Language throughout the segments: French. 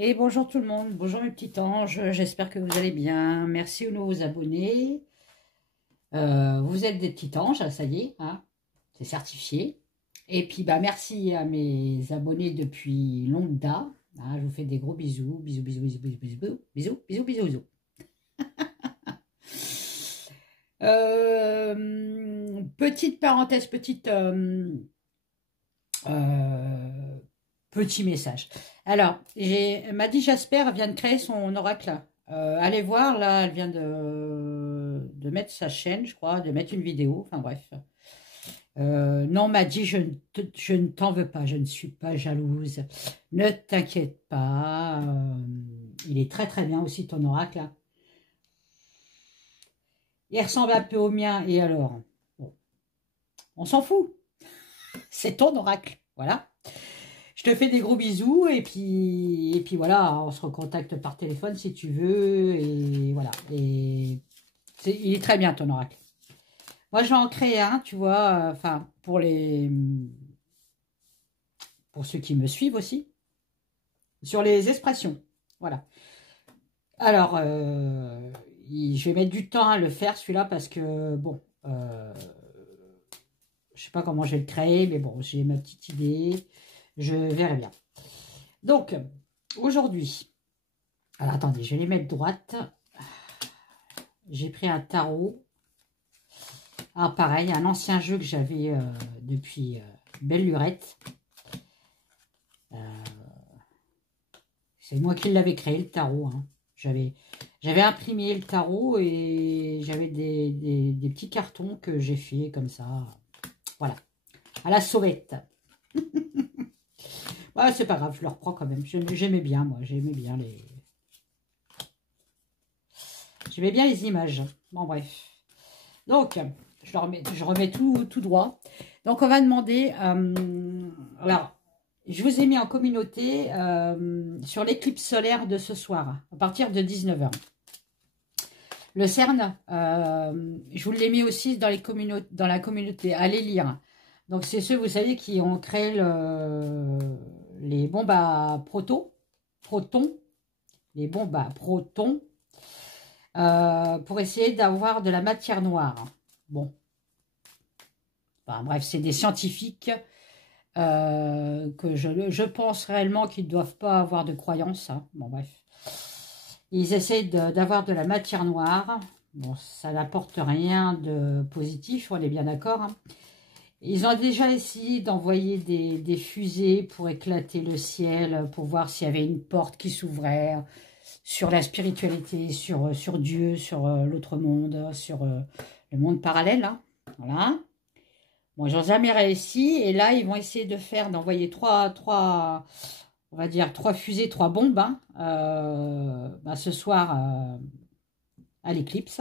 Et bonjour tout le monde, bonjour mes petits anges, j'espère que vous allez bien. Merci aux nouveaux abonnés. Vous êtes des petits anges, ça y est, hein, c'est certifié. Et puis bah merci à mes abonnés depuis longue date. Hein, je vous fais des gros bisous, bisous, bisous, bisous, bisous, bisous, bisous, bisous, bisous, bisous. Petite parenthèse, petit message. Alors, m'a dit Jasper vient de créer son oracle. Allez voir, là, elle vient de mettre sa chaîne, je crois, de mettre une vidéo. Enfin bref. Non, m'a dit je ne t'en veux pas, je ne suis pas jalouse. Ne t'inquiète pas. Il est très très bien aussi ton oracle. Là. Il ressemble un peu au mien. Et alors bon, on s'en fout. C'est ton oracle. Voilà. Je te fais des gros bisous et puis voilà, on se recontacte par téléphone si tu veux et voilà. Et il est très bien ton oracle. Moi, je vais en créer un, tu vois, enfin pour ceux qui me suivent aussi sur les expressions. Voilà. Alors, je vais mettre du temps à le faire celui-là parce que bon, je sais pas comment je vais le créer, mais bon, j'ai ma petite idée. Je verrai bien. Donc, aujourd'hui, alors attendez, je vais les mettre droite. J'ai pris un tarot. Ah, pareil, un ancien jeu que j'avais depuis belle lurette. C'est moi qui l'avais créé, le tarot. Hein. J'avais imprimé le tarot et j'avais des petits cartons que j'ai fait comme ça. Voilà, à la sauvette. Ouais, c'est pas grave, je le reprends quand même. J'aimais bien, moi. J'aimais bien les images. Bon, bref. Donc, je remets tout droit. Donc, on va demander... alors, je vous ai mis en communauté sur l'éclipse solaire de ce soir, à partir de 19 h. Le CERN, je vous l'ai mis aussi dans la communauté. Allez lire. Donc, c'est ceux, vous savez, qui ont créé les bombes à protons, les bombes à protons, pour essayer d'avoir de la matière noire. Bon. Enfin, bref, c'est des scientifiques que je pense réellement qu'ils ne doivent pas avoir de croyance. Hein. Bon, bref. Ils essayent d'avoir de la matière noire. Bon, ça n'apporte rien de positif, on est bien d'accord. Hein. Ils ont déjà essayé d'envoyer des fusées pour éclater le ciel, pour voir s'il y avait une porte qui s'ouvrait sur la spiritualité, sur Dieu, sur l'autre monde, sur le monde parallèle. Hein. Voilà. Bon, ils n'ont jamais réussi. Et là, ils vont essayer d'envoyer on va dire, trois fusées, trois bombes, hein, ce soir à l'éclipse.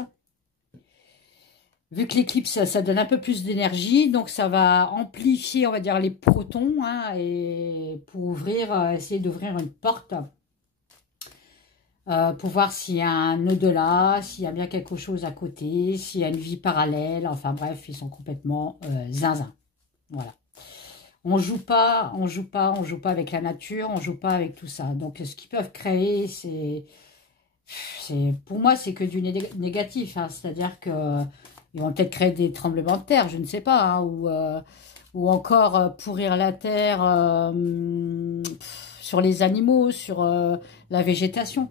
Vu que l'éclipse, ça donne un peu plus d'énergie, donc ça va amplifier, on va dire, les protons, hein, et pour essayer d'ouvrir une porte, pour voir s'il y a un au-delà, s'il y a bien quelque chose à côté, s'il y a une vie parallèle, enfin bref, ils sont complètement zinzin. Voilà. On joue pas avec la nature, on joue pas avec tout ça. Donc, ce qu'ils peuvent créer, pour moi, c'est que du négatif. Hein. C'est-à-dire que ils vont peut-être créer des tremblements de terre, je ne sais pas, hein, ou encore pourrir la terre sur les animaux, sur la végétation.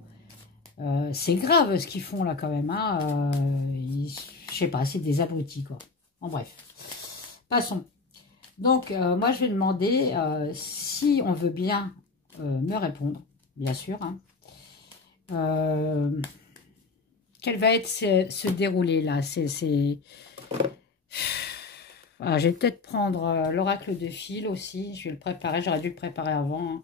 C'est grave ce qu'ils font là quand même. Hein. Je sais pas, c'est des abrutis quoi. En bref, passons. Donc, moi, je vais demander si on veut bien me répondre, bien sûr. Hein. Quel va être ce déroulé là Voilà, je vais peut-être prendre l'oracle de fil aussi. Je vais le préparer, j'aurais dû le préparer avant. Hein.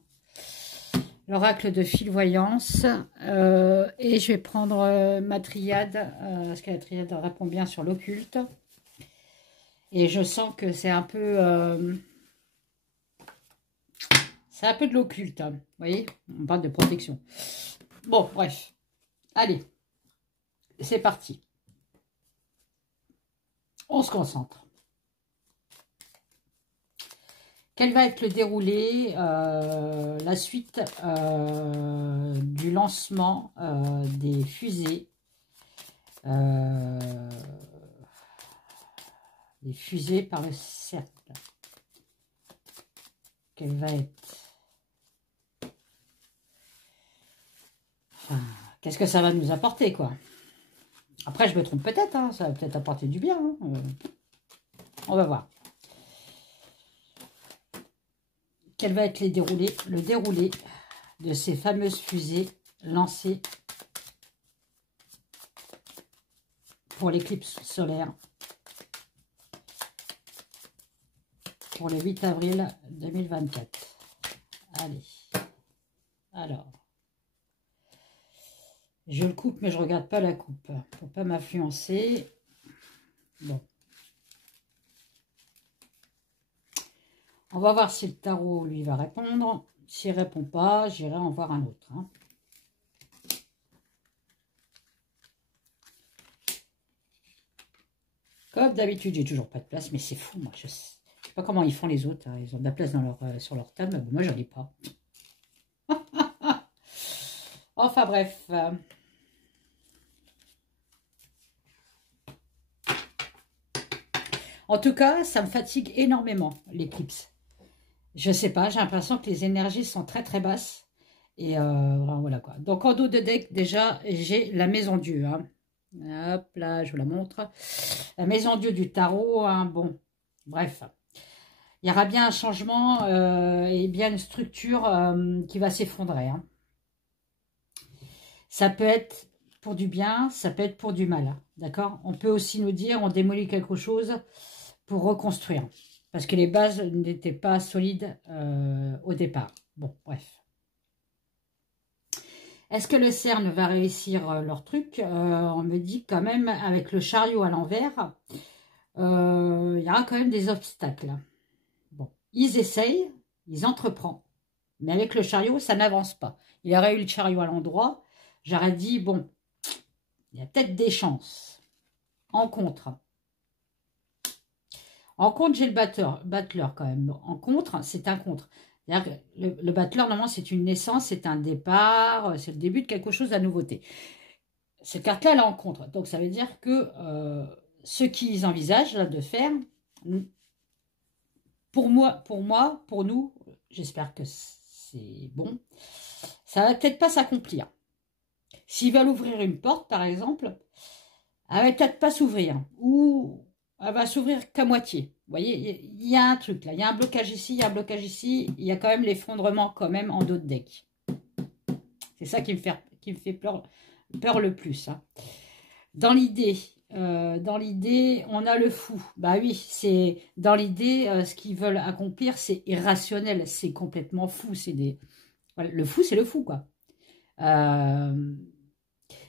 L'oracle de fil voyance. Et je vais prendre ma triade, parce que la triade répond bien sur l'occulte. Et je sens que c'est un peu... c'est un peu de l'occulte, hein. Vous voyez, on parle de protection. Bon, bref. Allez, c'est parti. On se concentre. Quel va être le déroulé, la suite du lancement des fusées, par le cercle? Quel va être... Enfin, qu'est-ce que ça va nous apporter, quoi? Après, je me trompe peut-être, hein, ça va peut-être apporter du bien. Hein, on va voir. Quel va être le déroulé de ces fameuses fusées lancées pour l'éclipse solaire pour le 8 avril 2024. Allez. Alors. Je le coupe, mais je ne regarde pas la coupe. Pour ne pas m'influencer. Bon. On va voir si le tarot, lui, va répondre. S'il ne répond pas, j'irai en voir un autre. Hein. Comme d'habitude, j'ai toujours pas de place, mais c'est fou, moi. Je sais pas comment ils font les autres. Hein. Ils ont de la place dans sur leur table, mais moi, j'en ai pas. Enfin, bref. En tout cas, ça me fatigue énormément, l'éclipse. Je sais pas, j'ai l'impression que les énergies sont très très basses. Et voilà quoi. Donc en dos de deck, déjà, j'ai la maison Dieu. Hein. Hop là, je vous la montre. La maison Dieu du tarot. Hein. Bon, bref. Il y aura bien un changement et bien une structure qui va s'effondrer. Hein. Ça peut être pour du bien, ça peut être pour du mal. D'accord? On peut aussi nous dire, on démolit quelque chose pour reconstruire. Parce que les bases n'étaient pas solides au départ. Bon, bref. Est-ce que le CERN va réussir leur truc? On me dit quand même, avec le chariot à l'envers, il y aura quand même des obstacles. Bon, ils essayent, ils entreprennent. Mais avec le chariot, ça n'avance pas. Il aurait eu le chariot à l'endroit. J'aurais dit, bon, il y a peut-être des chances. En contre. En contre, j'ai le battleur quand même. En contre, c'est un contre. C'est-à-dire que le battleur, normalement, c'est une naissance, c'est un départ, c'est le début de quelque chose à nouveauté. Cette carte-là, elle est en contre. Donc, ça veut dire que ce qu'ils envisagent là, de faire, pour nous, j'espère que c'est bon, ça va peut-être pas s'accomplir. S'ils veulent ouvrir une porte, par exemple, elle va peut-être pas s'ouvrir. Ou elle va s'ouvrir qu'à moitié. Vous voyez, il y a un truc là. Il y a un blocage ici, il y a un blocage ici. Il y a quand même l'effondrement quand même en dos de deck. C'est ça qui me fait peur le plus. Hein. Dans l'idée, on a le fou. Bah oui, c'est dans l'idée, ce qu'ils veulent accomplir, c'est irrationnel. C'est complètement fou. Voilà, le fou, c'est le fou, quoi.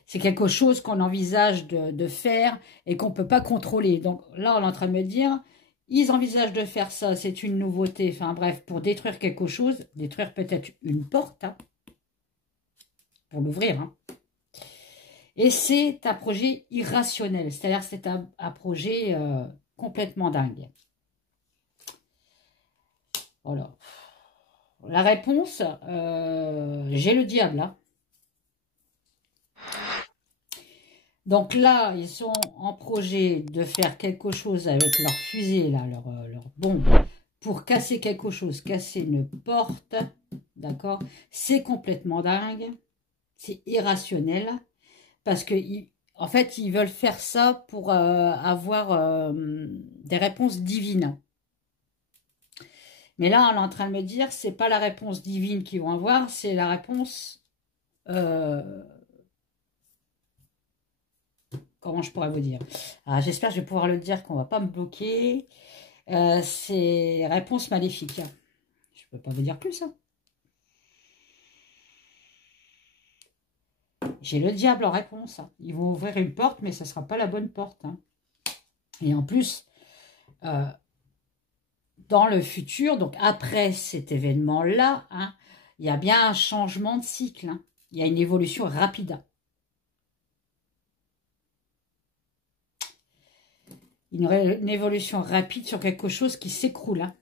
C'est quelque chose qu'on envisage de faire et qu'on ne peut pas contrôler. Donc là, on est en train de me dire, ils envisagent de faire ça, c'est une nouveauté. Enfin bref, pour détruire quelque chose, détruire peut-être une porte, hein, pour l'ouvrir. Hein. Et c'est un projet irrationnel, c'est-à-dire c'est un projet complètement dingue. Voilà. La réponse, j'ai le diable, là. Donc là, ils sont en projet de faire quelque chose avec leur fusée, là, leur bombe, pour casser quelque chose, casser une porte, d'accord? C'est complètement dingue, c'est irrationnel, parce que, en fait, ils veulent faire ça pour avoir des réponses divines. Mais là, on est en train de me dire, c'est pas la réponse divine qu'ils vont avoir, c'est la réponse... comment je pourrais vous dire? J'espère que je vais pouvoir le dire, qu'on ne va pas me bloquer. C'est réponse maléfique. Je ne peux pas vous dire plus. Hein. J'ai le diable en réponse. Hein. Ils vont ouvrir une porte, mais ce ne sera pas la bonne porte. Hein. Et en plus, dans le futur, donc après cet événement-là, hein, il y a bien un changement de cycle. Hein. Il y a une évolution rapide. Une évolution rapide sur quelque chose qui s'écroule. Hein.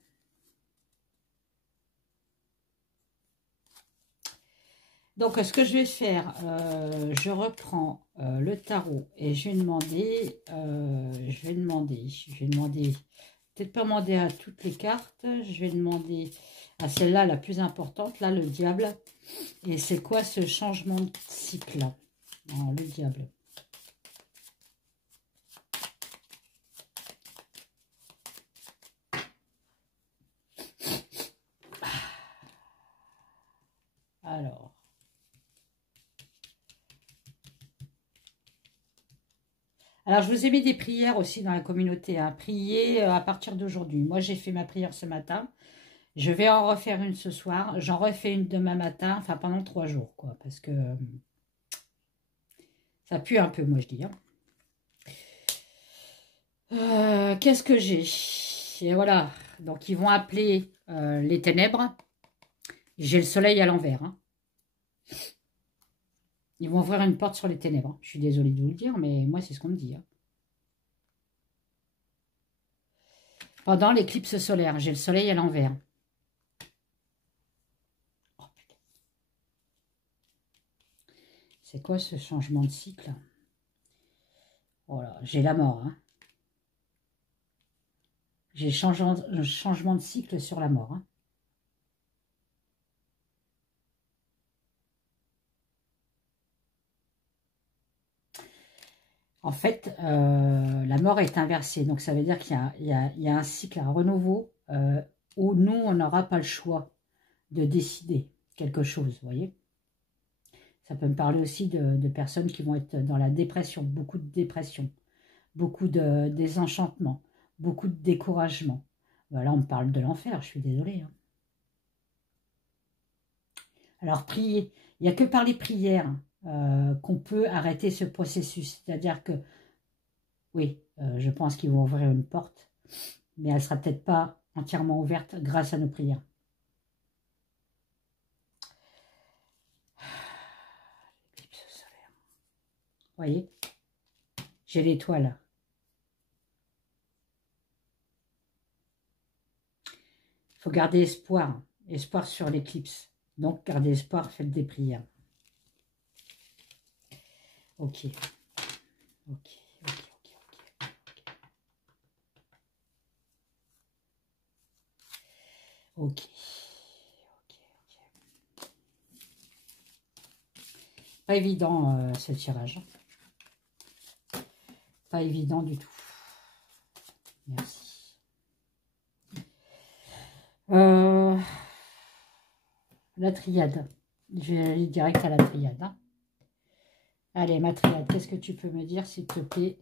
Donc, ce que je vais faire, je reprends le tarot et je vais demander, peut-être pas demander à toutes les cartes, je vais demander à celle-là, la plus importante, là, le diable. Et c'est quoi ce changement de cycle là? Le diable. Alors. Alors, je vous ai mis des prières aussi dans la communauté. Hein. Priez à partir d'aujourd'hui. Moi, j'ai fait ma prière ce matin. Je vais en refaire une ce soir. J'en refais une demain matin. Enfin, pendant 3 jours, quoi. Parce que ça pue un peu, moi, je dis. Hein. Qu'est-ce que j'ai? Et voilà. Donc, ils vont appeler les ténèbres. J'ai le soleil à l'envers. Hein. Ils vont ouvrir une porte sur les ténèbres. Je suis désolée de vous le dire, mais moi, c'est ce qu'on me dit. Hein. Pendant l'éclipse solaire, j'ai le soleil à l'envers. Oh, c'est quoi ce changement de cycle? Voilà, j'ai la mort. Hein. J'ai changement de cycle sur la mort. Hein. En fait, la mort est inversée. Donc, ça veut dire qu'il y a un cycle, un renouveau, où nous, on n'aura pas le choix de décider quelque chose, vous voyez. Ça peut me parler aussi de personnes qui vont être dans la dépression, beaucoup de dépression, beaucoup de désenchantement, beaucoup de découragement. Voilà, on me parle de l'enfer, je suis désolée. Hein. Alors, prier. Il n'y a que par les prières qu'on peut arrêter ce processus. C'est-à-dire que, oui, je pense qu'ils vont ouvrir une porte, mais elle ne sera peut-être pas entièrement ouverte grâce à nos prières. L'éclipse solaire. Vous voyez, j'ai l'étoile. Il faut garder espoir. Espoir sur l'éclipse. Donc, gardez espoir, faites des prières. Ok. Ok. Ok. Pas évident ce tirage. Pas évident du tout. Merci. La triade. Je vais aller direct à la triade. Hein. Allez, ma triade, qu'est-ce que tu peux me dire, s'il te plaît,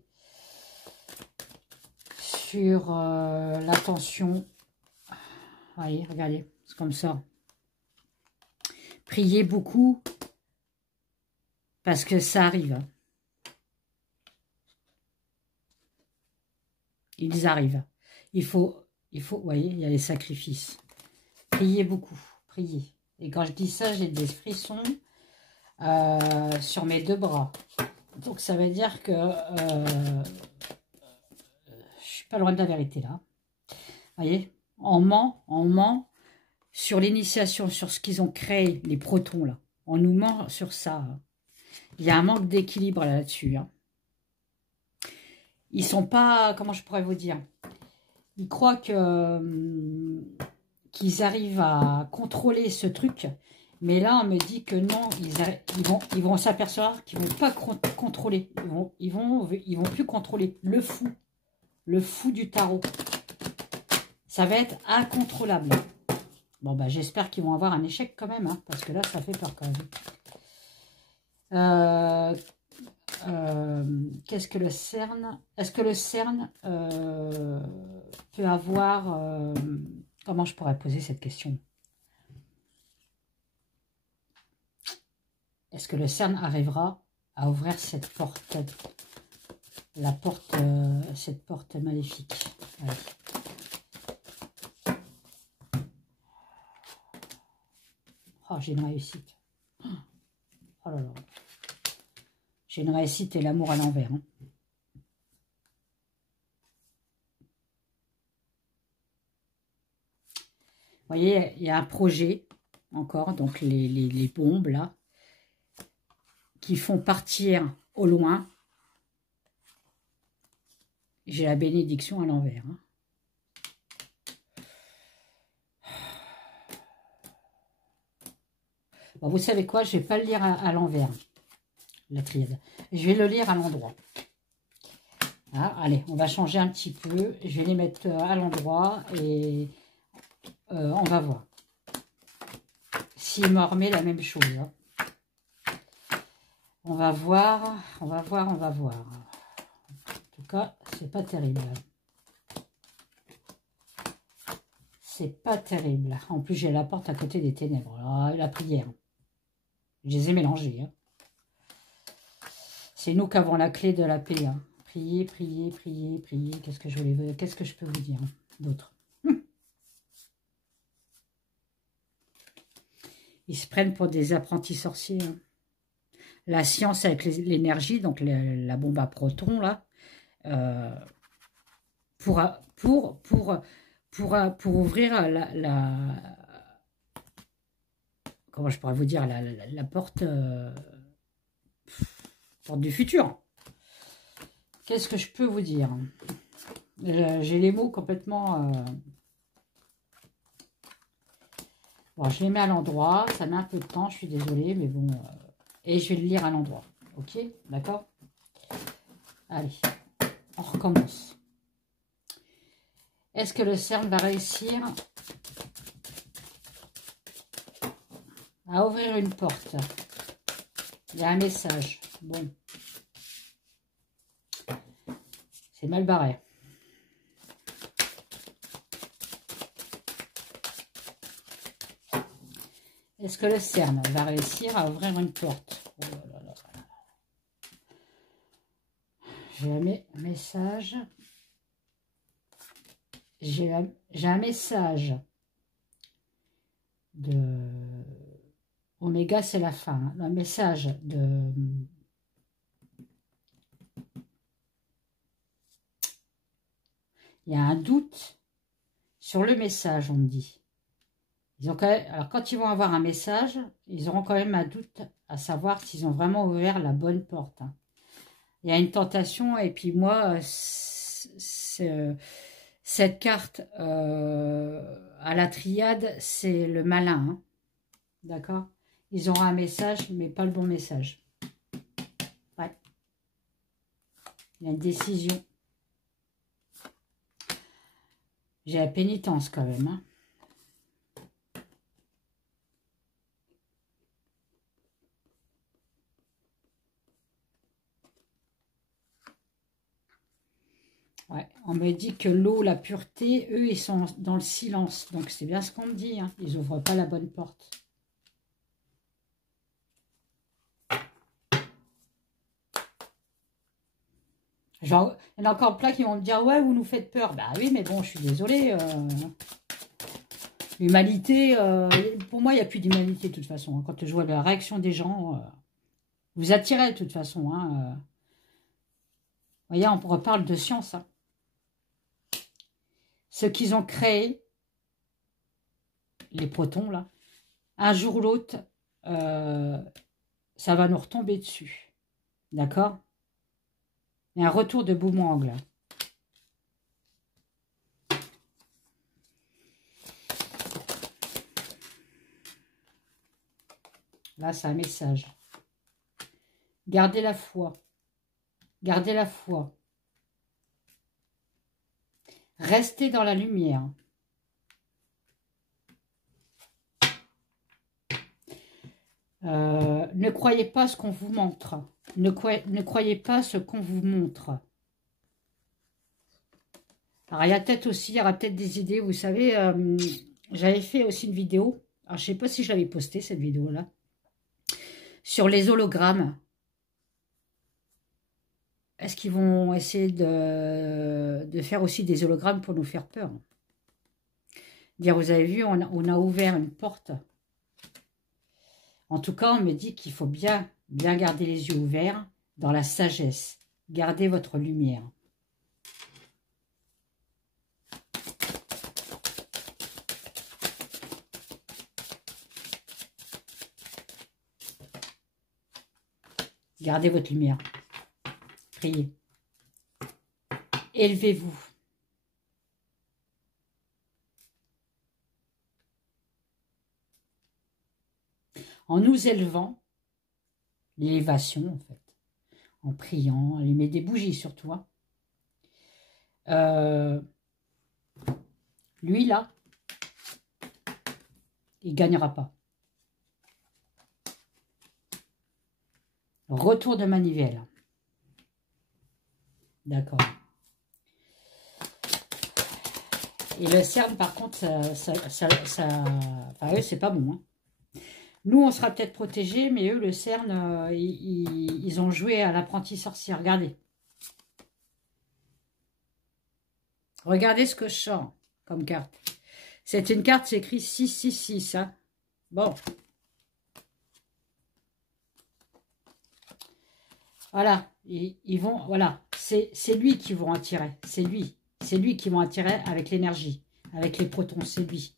sur l'attention. Voyez, regardez, c'est comme ça. Priez beaucoup, parce que ça arrive. Hein. Ils arrivent. Il faut, vous voyez, il y a les sacrifices. Priez beaucoup, priez. Et quand je dis ça, j'ai des frissons sur mes 2 bras. Donc ça veut dire que je suis pas loin de la vérité là. Vous voyez, on ment sur l'initiation, sur ce qu'ils ont créé, les protons là. On nous ment sur ça. Hein. Il y a un manque d'équilibre là-dessus. Hein. Ils sont pas, comment je pourrais vous dire, ils croient que qu'ils arrivent à contrôler ce truc, mais là on me dit que non, ils vont s'apercevoir qu'ils vont pas contrôler, ils vont plus contrôler le fou du tarot. Ça va être incontrôlable. Bon bah j'espère qu'ils vont avoir un échec quand même, hein, parce que là ça fait peur quand même. Qu'est-ce que le CERN? Est-ce que le CERN peut avoir... comment je pourrais poser cette question? Est-ce que le CERN arrivera à ouvrir cette porte? Cette porte maléfique. Allez. Oh, j'ai une réussite. Oh là là. J'ai une réussite et l'amour à l'envers. Hein. Vous voyez, il y a un projet, encore, donc les bombes, là. qui font partir au loin. J'ai la bénédiction à l'envers. Hein. Bon, vous savez quoi, je ne vais pas le lire à l'envers, la triade. Je vais le lire à l'endroit. Ah, allez, on va changer un petit peu. Je vais les mettre à l'endroit et on va voir. S'il me remet la même chose. Hein. On va voir, on va voir, on va voir. En tout cas, c'est pas terrible. C'est pas terrible. En plus, j'ai la porte à côté des ténèbres. Alors, la prière. Je les ai mélangés. Hein. C'est nous qui avons la clé de la paix. Hein. Priez, priez, priez, priez. Qu'est-ce que je peux vous dire d'autre? Ils se prennent pour des apprentis sorciers. Hein. La science avec l'énergie, donc la bombe à protons, là, pour ouvrir comment je pourrais vous dire, la porte, porte du futur. Qu'est-ce que je peux vous dire? J'ai les mots complètement... Bon, je les mets à l'endroit, ça met un peu de temps, je suis désolée, mais bon... Et je vais le lire à l'endroit, ok? D'accord? Allez, on recommence. Est-ce que le CERN va réussir à ouvrir une porte? Il y a un message. Bon. C'est mal barré. Est-ce que le CERN va réussir à ouvrir une porte? Oh là là là. J'ai un message. J'ai un message de... Oméga, c'est la fin. Hein. Un message de... Il y a un doute sur le message, on me dit. Ils ont quand même, alors quand ils vont avoir un message, ils auront quand même un doute à savoir s'ils ont vraiment ouvert la bonne porte. Hein. Il y a une tentation et puis moi, cette carte à la triade, c'est le malin. Hein. D'accord? Ils auront un message, mais pas le bon message. Ouais. Il y a une décision. J'ai la pénitence quand même. Hein. Ouais, on me dit que l'eau, la pureté, eux, ils sont dans le silence. Donc, c'est bien ce qu'on me dit. Hein. Ils n'ouvrent pas la bonne porte. Genre, il y en a encore plein qui vont me dire, ouais, vous nous faites peur. Bah oui, mais bon, je suis désolée. L'humanité, pour moi, il n'y a plus d'humanité de toute façon. Quand je vois la réaction des gens, vous attirez de toute façon. Hein, vous voyez, on reparle de science. Hein. Ce qu'ils ont créé, les protons, là, un jour ou l'autre, ça va nous retomber dessus. D'accord? Et un retour de boomerang. Là, c'est un message. Gardez la foi. Gardez la foi. Restez dans la lumière. Ne croyez pas ce qu'on vous montre. Ne croyez pas ce qu'on vous montre. Alors, il y a peut-être aussi, il y aura peut-être des idées. Vous savez, j'avais fait aussi une vidéo. Alors, je ne sais pas si je l'avais postée, cette vidéo-là. Sur les hologrammes. Est-ce qu'ils vont essayer de faire aussi des hologrammes pour nous faire peur? Dire, vous avez vu, on a ouvert une porte. En tout cas, on me dit qu'il faut bien garder les yeux ouverts dans la sagesse. Gardez votre lumière. Gardez votre lumière. Priez. Élevez-vous. En nous élevant, l'élévation en fait, en priant, allumer des bougies surtout. Hein. Lui là, il ne gagnera pas. Retour de manivelle. D'accord. Et le CERN, par contre, enfin, eux, c'est pas bon. Hein. Nous, on sera peut-être protégés, mais eux, le CERN, ils ont joué à l'apprenti sorcier. Regardez. Regardez ce que je sors comme carte. C'est une carte, c'est écrit 666. Hein. Bon. Voilà. Ils vont, voilà. C'est lui qui vont attirer. C'est lui. C'est lui qui vont attirer avec l'énergie. Avec les protons. C'est lui.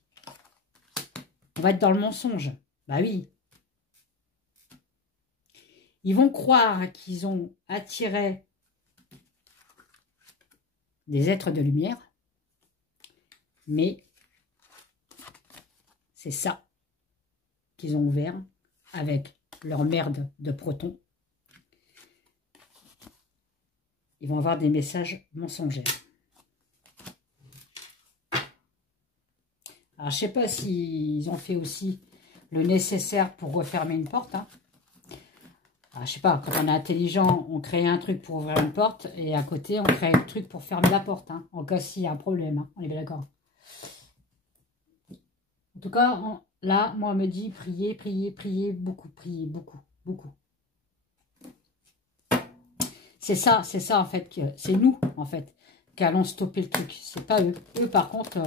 On va être dans le mensonge. Bah oui. Ils vont croire qu'ils ont attiré des êtres de lumière. Mais c'est ça qu'ils ont ouvert avec leur merde de protons. Ils vont avoir des messages mensongers. Alors, je ne sais pas s'ils ont fait aussi le nécessaire pour refermer une porte. Hein. Alors, je sais pas, quand on est intelligent, on crée un truc pour ouvrir une porte et à côté, on crée un truc pour fermer la porte. Hein, en cas s'il y a un problème. Hein, on est bien d'accord. En tout cas, là, moi, on me dit priez, priez, priez, beaucoup, beaucoup. C'est ça en fait, c'est nous, en fait, qui allons stopper le truc. C'est pas eux. Eux, par contre,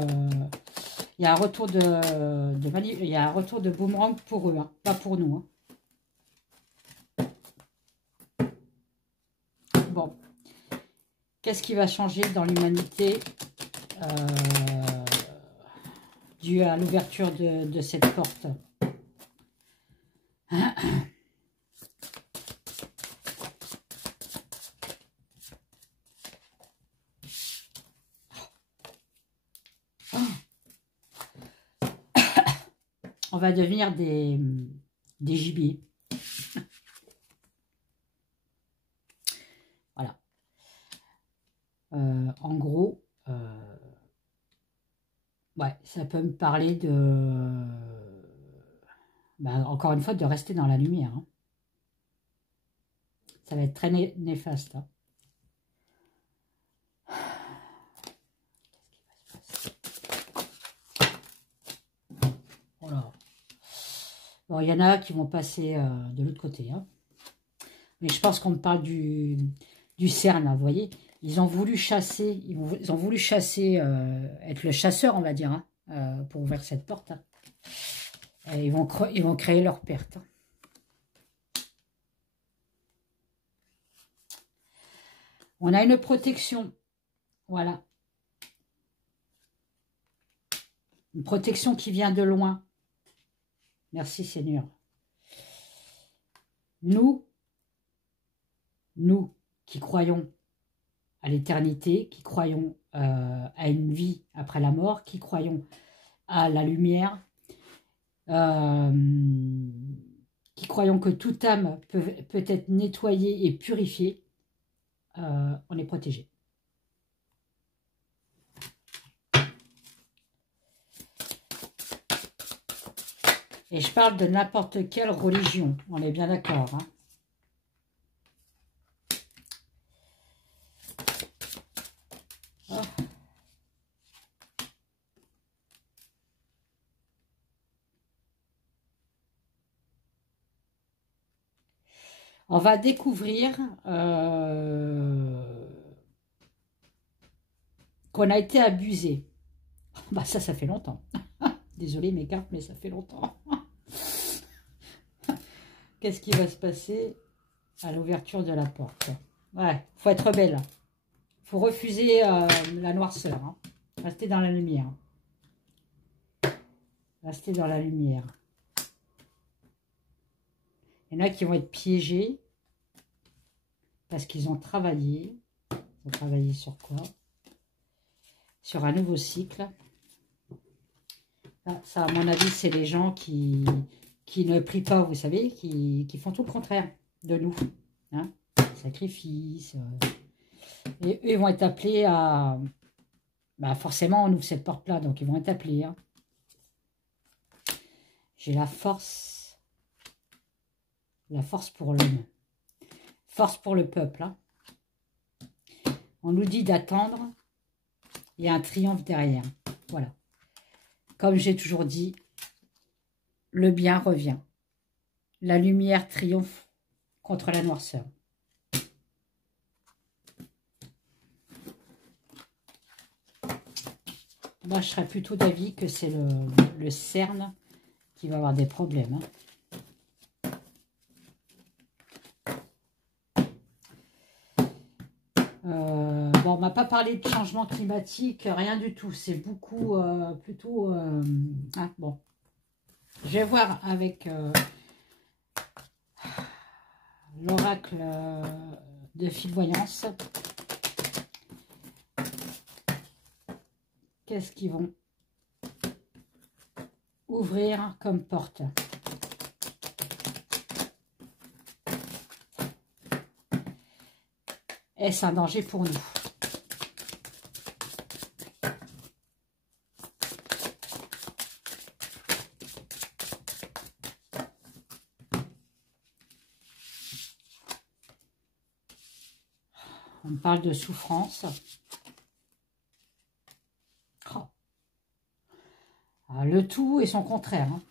il y a un retour il y a un retour de boomerang pour eux, hein, pas pour nous. Hein. Bon. Qu'est-ce qui va changer dans l'humanité dû à l'ouverture de cette porte? On va devenir des gibiers. Voilà. En gros, ouais, ça peut me parler de... encore une fois, de rester dans la lumière. Hein. Ça va être très néfaste. Hein. Voilà. Bon, il y en a qui vont passer de l'autre côté. Hein. Mais je pense qu'on me parle du CERN, vous voyez. Ils ont voulu chasser, ils ont voulu chasser, être le chasseur, on va dire, hein, pour ouvrir cette porte. Hein. Et ils vont créer leur perte. Hein. On a une protection. Voilà. Une protection qui vient de loin. Merci Seigneur. Nous qui croyons à l'éternité, qui croyons à une vie après la mort, qui croyons à la lumière, qui croyons que toute âme peut être nettoyée et purifiée, on est protégé. Et je parle de n'importe quelle religion, on est bien d'accord. Hein. Oh. On va découvrir qu'on a été abusé. Bah ça fait longtemps. Désolée mes cartes, mais ça fait longtemps. Qu'est-ce qui va se passer à l'ouverture de la porte? Ouais, faut être belle. Faut refuser la noirceur. Hein. Rester dans la lumière. Rester dans la lumière. Il y en a qui vont être piégés. parce qu'ils ont travaillé. Ils ont travaillé sur quoi? Sur un nouveau cycle. Ça, à mon avis, c'est les gens qui ne prient pas, vous savez, qui font tout le contraire de nous. Hein, sacrifice. Et eux, ils vont être appelés à... Bah forcément, on ouvre cette porte-là, donc ils vont être appelés. Hein. J'ai la force. La force pour l'homme. Force pour le peuple. Hein. On nous dit d'attendre. Il y a un triomphe derrière. Voilà. Comme j'ai toujours dit, le bien revient. La lumière triomphe contre la noirceur. Moi, je serais plutôt d'avis que c'est le CERN qui va avoir des problèmes. Bon, on m'a pas parlé de changement climatique, rien du tout. C'est beaucoup, plutôt... ah, bon. Je vais voir avec l'oracle de Fil-Voyance. Qu'est-ce qu'ils vont ouvrir comme porte? Est-ce un danger pour nous? On parle de souffrance. Oh. Le tout et son contraire. Hein.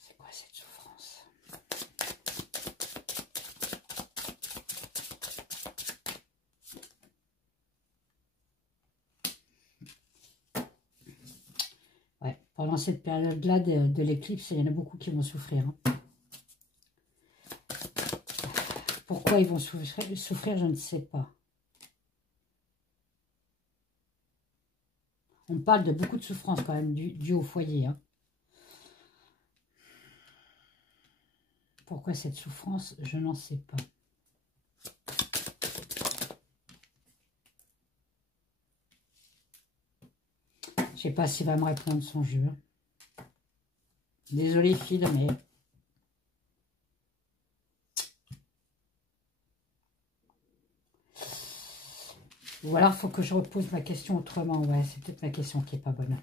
C'est quoi cette souffrance? Ouais, pendant cette période-là de l'éclipse, il y en a beaucoup qui vont souffrir. Hein. Pourquoi ils vont souffrir, je ne sais pas. On parle de beaucoup de souffrance quand même, due au foyer. Hein. Pourquoi cette souffrance, je n'en sais pas. Je sais pas s'il va me répondre son jeu. Désolée, fille, mais... Ou alors, il faut que je repose ma question autrement. Ouais, c'est peut-être ma question qui n'est pas bonne.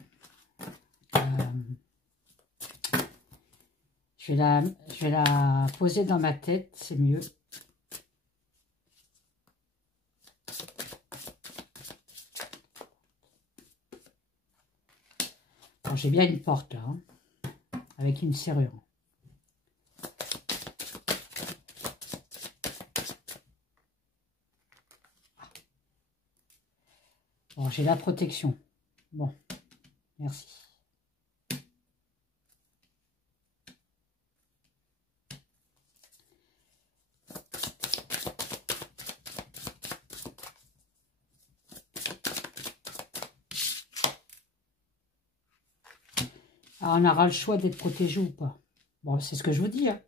Je vais la poser dans ma tête, c'est mieux. Bon, j'ai bien une porte là, hein, avec une serrure. Bon, j'ai la protection. Bon, merci. Alors, on aura le choix d'être protégé ou pas. Bon, c'est ce que je vous dis. Hein.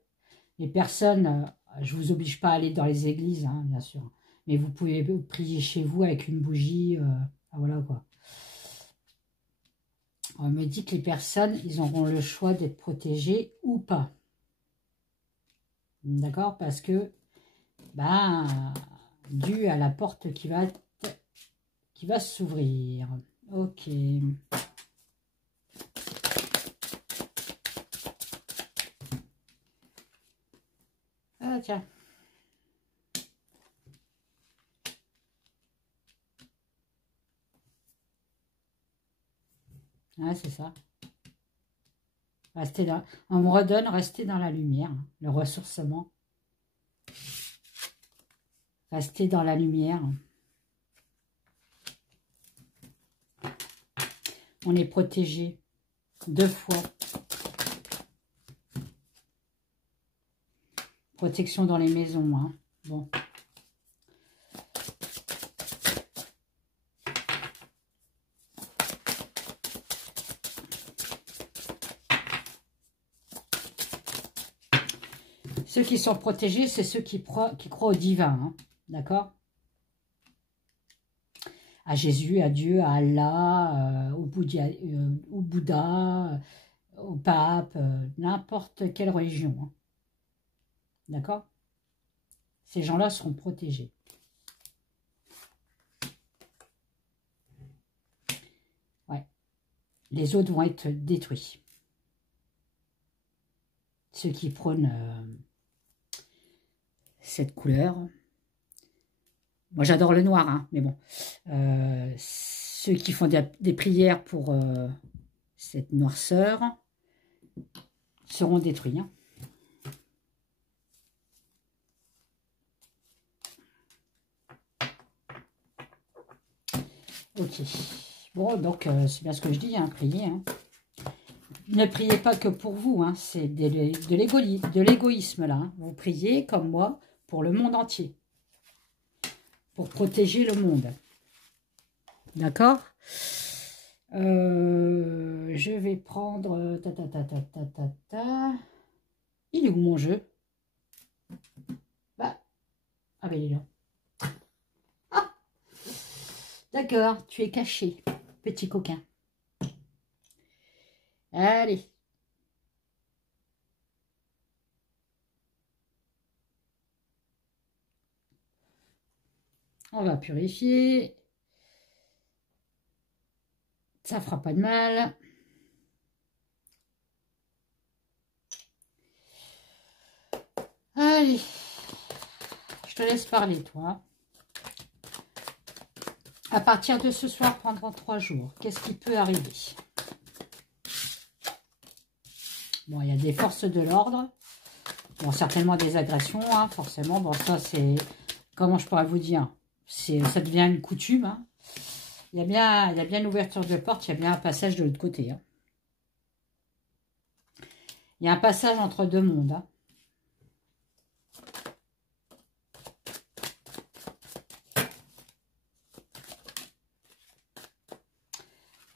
Les personnes, je ne vous oblige pas à aller dans les églises, hein, bien sûr. Mais vous pouvez prier chez vous avec une bougie. Voilà quoi. On me dit que les personnes, ils auront le choix d'être protégées ou pas. D'accord? Parce que, ben, dû à la porte qui va s'ouvrir. Ok. Ah, tiens. Ah, c'est ça. Rester dans, on me redonne rester dans la lumière, hein, le ressourcement. Rester dans la lumière. On est protégé 2 fois. Protection dans les maisons. Hein. Bon. Ceux qui sont protégés, c'est ceux qui croient au divin. Hein. D'accord? À Jésus, à Dieu, à Allah, au Bouddha, au pape, n'importe quelle religion. Hein. D'accord? Ces gens-là seront protégés. Ouais. Les autres vont être détruits. Ceux qui prônent cette couleur. Moi, j'adore le noir, hein, mais bon. Ceux qui font des prières pour cette noirceur seront détruits. Hein. Ok. Bon, donc, c'est bien ce que je dis, hein, priez. Hein. Ne priez pas que pour vous, hein, c'est de l'égoïsme, là. Hein. Vous priez, comme moi, pour le monde entier. Pour protéger le monde. D'accord? Je vais prendre... Il est où mon jeu? Bah. Ah ben il est là. Ah, d'accord, tu es caché, petit coquin. Allez. On va purifier. Ça fera pas de mal. Allez. Je te laisse parler, toi. À partir de ce soir, pendant 3 jours, qu'est-ce qui peut arriver? Bon, il y a des forces de l'ordre. Bon, certainement des agressions, hein, forcément. Bon, ça, c'est... Comment je pourrais vous dire? Ça devient une coutume. Hein. Il y a bien l'ouverture de porte, il y a bien un passage de l'autre côté. Hein. Il y a un passage entre deux mondes. Hein.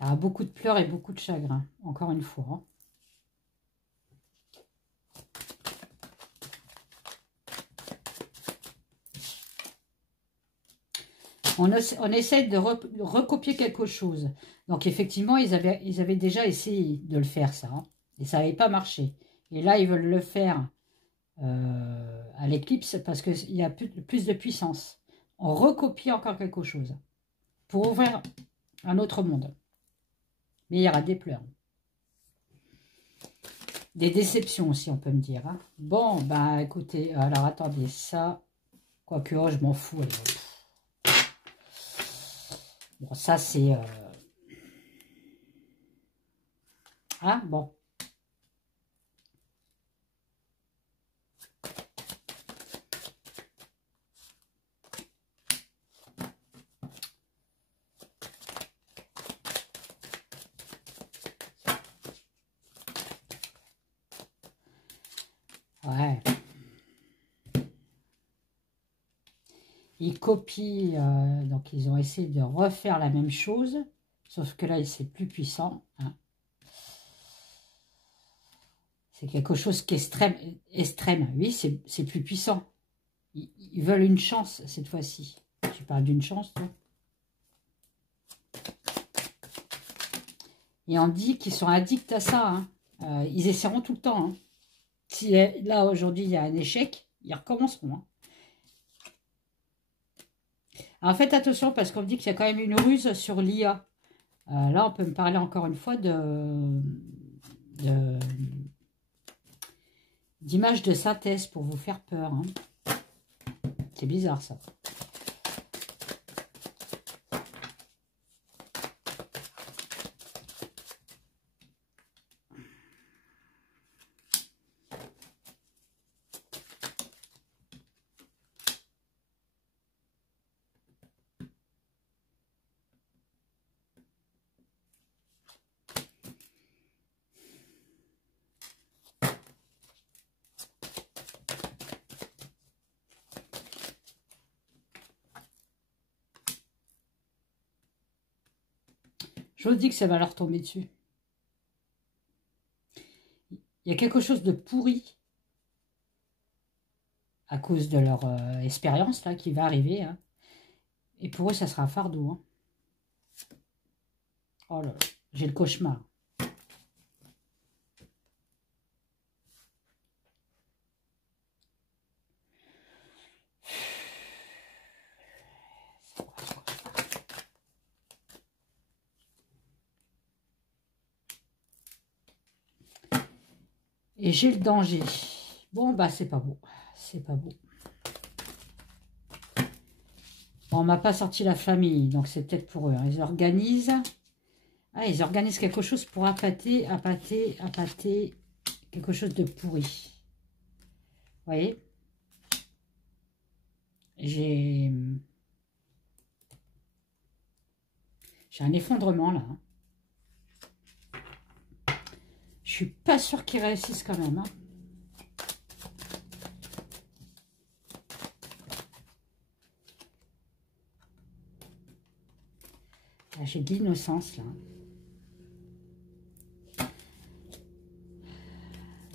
Il y a beaucoup de pleurs et beaucoup de chagrin, encore une fois. Hein. On essaie de recopier quelque chose. Donc, effectivement, ils avaient déjà essayé de le faire, ça. Hein, et ça n'avait pas marché. Et là, ils veulent le faire à l'éclipse parce qu'il y a plus de puissance. On recopie encore quelque chose pour ouvrir un autre monde. Mais il y aura des pleurs. Des déceptions aussi, on peut me dire. Hein. Bon, bah écoutez, alors attendez, ça, quoique, oh, je m'en fous. Allez. Bon, ça c'est... Ah, bon. Ouais. Ils copient, donc ils ont essayé de refaire la même chose, sauf que là, c'est plus puissant. Hein. C'est quelque chose qui est extrême. Oui, c'est plus puissant. Ils veulent une chance, cette fois-ci. Tu parles d'une chance, toi? Et on dit qu'ils sont addicts à ça. Hein. Ils essaieront tout le temps. Hein. Si là, aujourd'hui, il y a un échec, ils recommenceront. Hein. Alors, faites attention parce qu'on me dit qu'il y a quand même une ruse sur l'IA. Là, on peut me parler encore une fois d'images de synthèse pour vous faire peur. Hein. C'est bizarre, ça. Je vous dis que ça va leur tomber dessus. Il y a quelque chose de pourri à cause de leur expérience là qui va arriver. Hein. Et pour eux, ça sera un fardeau. Hein. Oh là là, j'ai le cauchemar. Et j'ai le danger. Bon, bah, c'est pas beau. C'est pas beau. Bon, on m'a pas sorti la famille, donc c'est peut-être pour eux. Hein. Ils organisent. Ah, ils organisent quelque chose pour appâter quelque chose de pourri. Vous voyez? J'ai un effondrement, là. Hein. Je suis pas sûre qu'ils réussissent quand même. Hein. J'ai de l'innocence, là.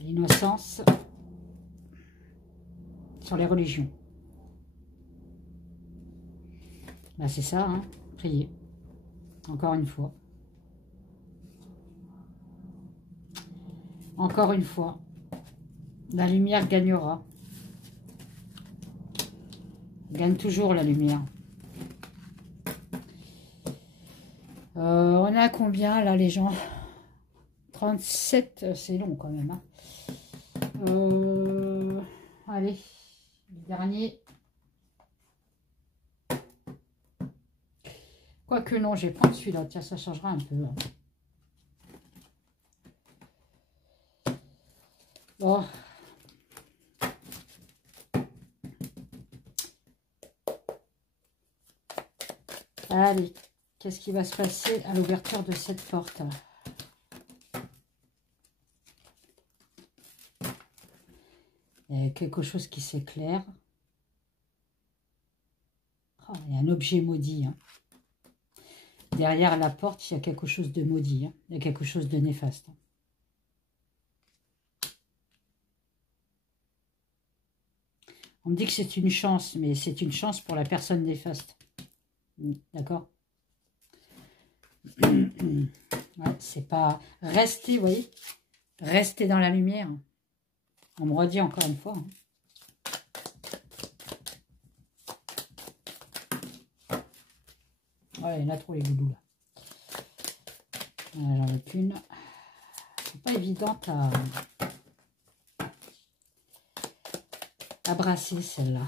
L'innocence sur les religions. Bah, c'est ça, hein. Prier. Encore une fois. Encore une fois. La lumière gagnera. Gagne toujours la lumière. On a combien là les gens? 37, c'est long quand même. Hein. Allez, le dernier. Quoique non, je vais prendre celui-là. Tiens, ça changera un peu. Hein. Bon. Allez, qu'est-ce qui va se passer à l'ouverture de cette porte? Il y a quelque chose qui s'éclaire. Oh, il y a un objet maudit. Hein. Derrière la porte, il y a quelque chose de maudit. Hein. Il y a quelque chose de néfaste. On me dit que c'est une chance, mais c'est une chance pour la personne néfaste. D'accord? Ouais, c'est pas... Restez, vous voyez? Restez dans la lumière. On me redit encore une fois. Hein. Ouais, il y en a trop les loulous là. J'en ai qu'une. C'est pas évident à brasser celle-là.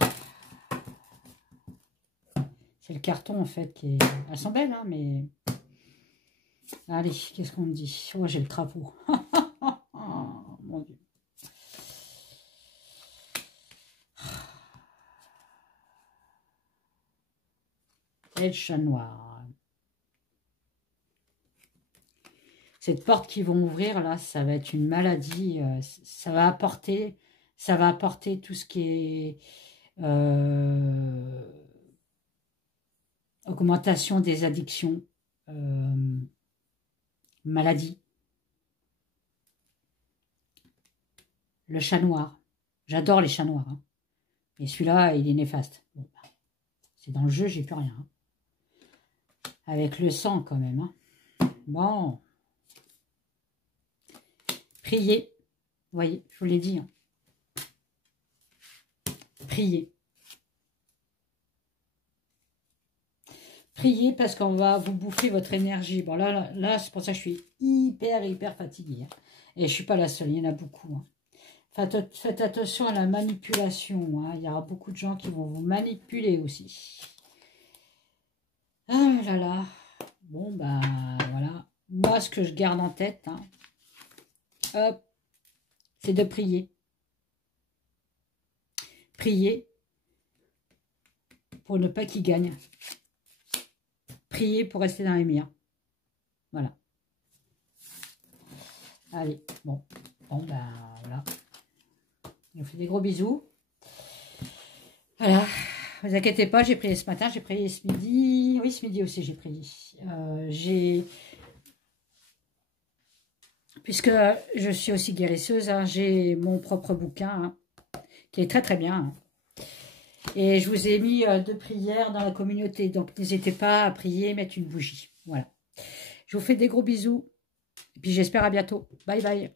C'est le carton en fait qui est... Elles sont belles, hein, mais... Allez, qu'est-ce qu'on me dit? Oh, j'ai le trapeau. Oh, mon Dieu. Et le chat noir. Cette porte qu'ils vont ouvrir, là, ça va être une maladie. Ça va apporter tout ce qui est augmentation des addictions, maladie. Le chat noir. J'adore les chats noirs. Hein. Et celui-là, il est néfaste. Bon, c'est dans le jeu, j'ai plus rien. Hein. Avec le sang, quand même. Hein. Bon. Priez. Vous voyez, je vous l'ai dit. Hein. Priez. Priez parce qu'on va vous bouffer votre énergie. Bon, là c'est pour ça que je suis hyper fatiguée. Hein. Et je ne suis pas la seule, il y en a beaucoup. Hein. Faites attention à la manipulation. Hein. Il y aura beaucoup de gens qui vont vous manipuler aussi. Ah là là. Bon, bah voilà. Moi, ce que je garde en tête, hein, hop, c'est de prier. Prier pour ne pas qu'ils gagnent. Prier pour rester dans les murs. Voilà. Allez, bon. Bon, ben voilà. Je vous fais des gros bisous. Voilà. Ne vous inquiétez pas, j'ai prié ce matin, j'ai prié ce midi. Oui, ce midi aussi, j'ai prié. puisque je suis aussi guérisseuse, hein, j'ai mon propre bouquin, hein, qui est très très bien. Hein. Et je vous ai mis 2 prières dans la communauté, donc n'hésitez pas à prier, mettre une bougie. Voilà. Je vous fais des gros bisous, et puis j'espère à bientôt. Bye bye.